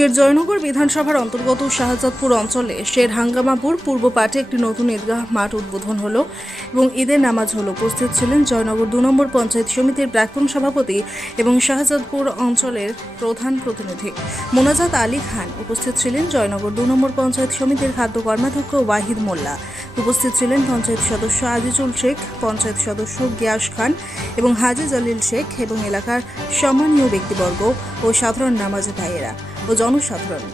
জয়নগর বিধানসভার অন্তর্গত শাহজাদপুর অঞ্চলে শের হাঙ্গামাপুর পূর্ব পাটে একটি নতুন ঈদগাহ মাঠ উদ্বোধন হলো এবং ঈদের নামাজ হলো উপস্থিত ছিলেন জয়নগর দু নম্বর পঞ্চায়েত সমিতির প্রাক্তন সভাপতি এবং শাহজাদপুর অঞ্চলের প্রধান প্রতিনিধি। মোনাজাত আলী খান উপস্থিত ছিলেন জয়নগর দু নম্বর পঞ্চায়েত সমিতির খাদ্য কর্মাধ্যক্ষ ওয়াহিদ মোল্লা। উপস্থিত ছিলেন পঞ্চায়েত সদস্য আজিজুল শেখ, পঞ্চায়েত সদস্য গিয়াস খান এবং হাজি জলিল শেখ এবং এলাকার সম্মানীয় ব্যক্তিবর্গ ও সাধারণ নামাজি ভাইয়েরা। ও জনসাধারণ।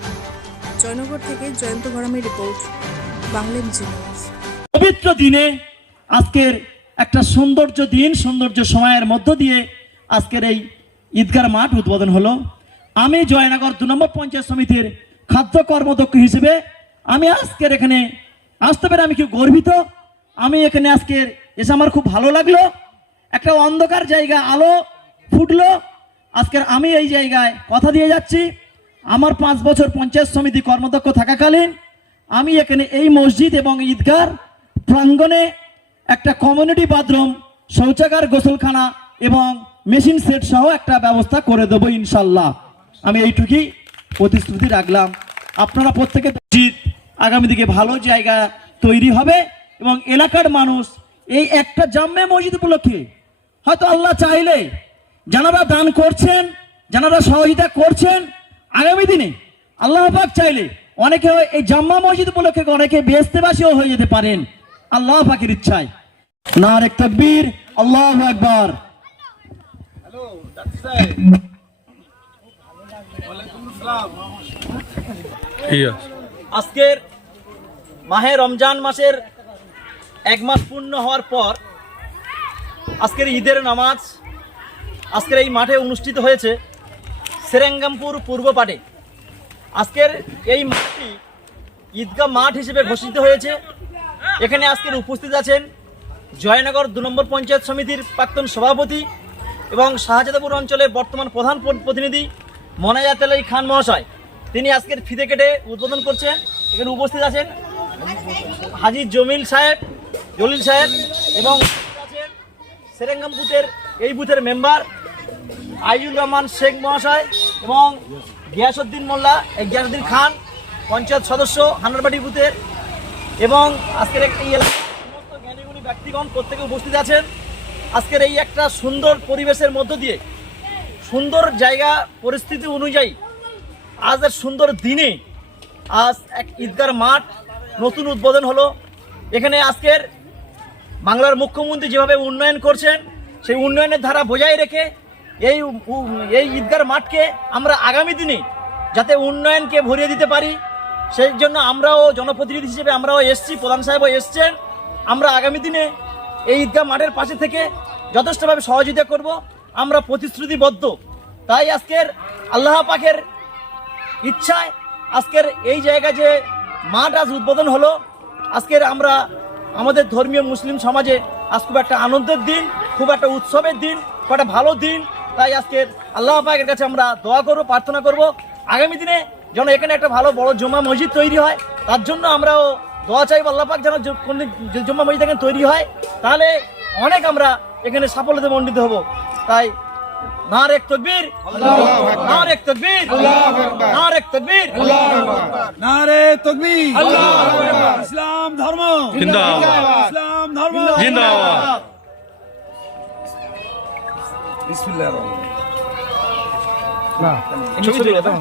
জয়নগর থেকে জয়ন্ত ঘরামের রিপোর্ট, বাংলা পবিত্র দিনে আজকের একটা সৌন্দর্য দিন, সৌন্দর্য সময়ের মধ্য দিয়ে আজকের এই ঈদগার মাঠ উদ্বোধন হলো। আমি জয়নগর দু নম্বর পঞ্চায়েত সমিতির খাদ্য কর্মদক্ষ হিসেবে আমি আজকের এখানে আসতে পেরে আমি কি গর্বিত। আমি এখানে আজকের এসে আমার খুব ভালো লাগল। একটা অন্ধকার জায়গা আলো ফুটলো। আজকের আমি এই জায়গায় কথা দিয়ে যাচ্ছি। আমার পাঁচ বছর পঞ্চায়েত সমিতি কর্মদক্ষ থাকাকালীন আমি এখানে এই মসজিদ এবং ঈদগার প্রাঙ্গণে একটা কমিউনিটি বাথরুম, শৌচাগার, গোসলখানা এবং মেশিন সেট সহ একটা ব্যবস্থা করে দেবো ইনশাল্লাহ। আমি এইটুকুই প্রতিশ্রুতি রাখলাম। আপনারা প্রত্যেকে মসজিদ আগামী দিকে ভালো জায়গা তৈরি হবে এবং এলাকার মানুষ এই একটা জাম্মে মসজিদ উপলক্ষে হয়তো আল্লাহ চাইলে, যারা দান করছেন, যারা সহযোগিতা করছেন আগামী দিনে আল্লাহ পাক চাইলে অনেকে এই জাম্মা মসজিদ উপলক্ষে অনেকে বেস্তেবাসীও হয়ে যেতে পারেন। আল্লাহ পাকের ইচ্ছায়। নার এক তকবীর আল্লাহ একবার. আজকের মাহে রমজান মাসের এক মাস পূর্ণ হওয়ার পর আজকের ঈদের নামাজ আজকের এই মাঠে অনুষ্ঠিত হয়েছে। সেরেঙ্গামপুর পূর্ব পাটে। আজকের এই মাঠটি ঈদগাহ মাঠ হিসেবে ঘোষিত হয়েছে। এখানে আজকের উপস্থিত আছেন জয়নগর দু নম্বর পঞ্চায়েত সমিতির প্রাক্তন সভাপতি এবং শাহজাদাপুর অঞ্চলে বর্তমান প্রধান প্রতিনিধি মনাজাত খান মহাশয়। তিনি আজকের ফিতে কেটে উদ্বোধন করছেন। এখানে উপস্থিত আছেন হাজি জমিল সাহেব, জলিল সাহেব এবং সেরেঙ্গাম বুথের এই বুথের মেম্বার আইজুর রহমান শেখ মহাশয়। এবং গিয়াসুদ্দিন মোল্লা, এই গিয়াসুদ্দিন খান, পঞ্চায়েত সদস্য হানারবাড়ি বুথের, এবং আজকের এই সমস্ত জ্ঞানীগুণী ব্যক্তিগণ প্রত্যেকে উপস্থিত আছেন। আজকের এই একটা সুন্দর পরিবেশের মধ্য দিয়ে, সুন্দর জায়গা পরিস্থিতি অনুযায়ী, আজের সুন্দর দিনে আজ এক ঈদগার মাঠ নতুন উদ্বোধন হলো। এখানে আজকের বাংলার মুখ্যমন্ত্রী যেভাবে উন্নয়ন করছেন, সেই উন্নয়নের ধারা বজায় রেখে এই এই ঈদগার মাঠকে আমরা আগামী দিনে যাতে উন্নয়নকে ভরিয়ে দিতে পারি, সেই জন্য আমরাও জনপ্রতিনিধি হিসেবে আমরাও এসছি, প্রধান সাহেবও এসছেন। আমরা আগামী দিনে এই ঈদগাহ মাঠের পাশে থেকে যথেষ্টভাবে সহযোগিতা করব। আমরা প্রতিশ্রুতিবদ্ধ। তাই আজকের আল্লাহ পাখের ইচ্ছায় আজকের এই জায়গা যে মাঠ আজ উদ্বোধন হলো, আজকের আমরা আমাদের ধর্মীয় মুসলিম সমাজে আজ খুব একটা আনন্দের দিন, খুব একটা উৎসবের দিন, খুব একটা ভালো দিন তাই আজকের আল্লাহ পাকের কাছে আমরা দোয়া করব প্রার্থনা করব। আগামী দিনে যেন এখানে একটা ভালো বড় জমা মসজিদ তৈরি হয় তার জন্য আমরাও দোয়া চাইব আল্লাহ পাক যেন কোনদিন জমা মসজিদ এখানে তৈরি হয় তাহলে অনেক আমরা এখানে সাফল্যতে মণ্ডিত হব। তাই তকবীর নারেক তকবীর নারেক তকবীর নারে তকবীর। ইসলাম ধর্ম। ইসলাম ধর্ম। জিন্দাবাদ। বিসমিল্লাহির রহমানির রহিম। ছবি তুলে দাও।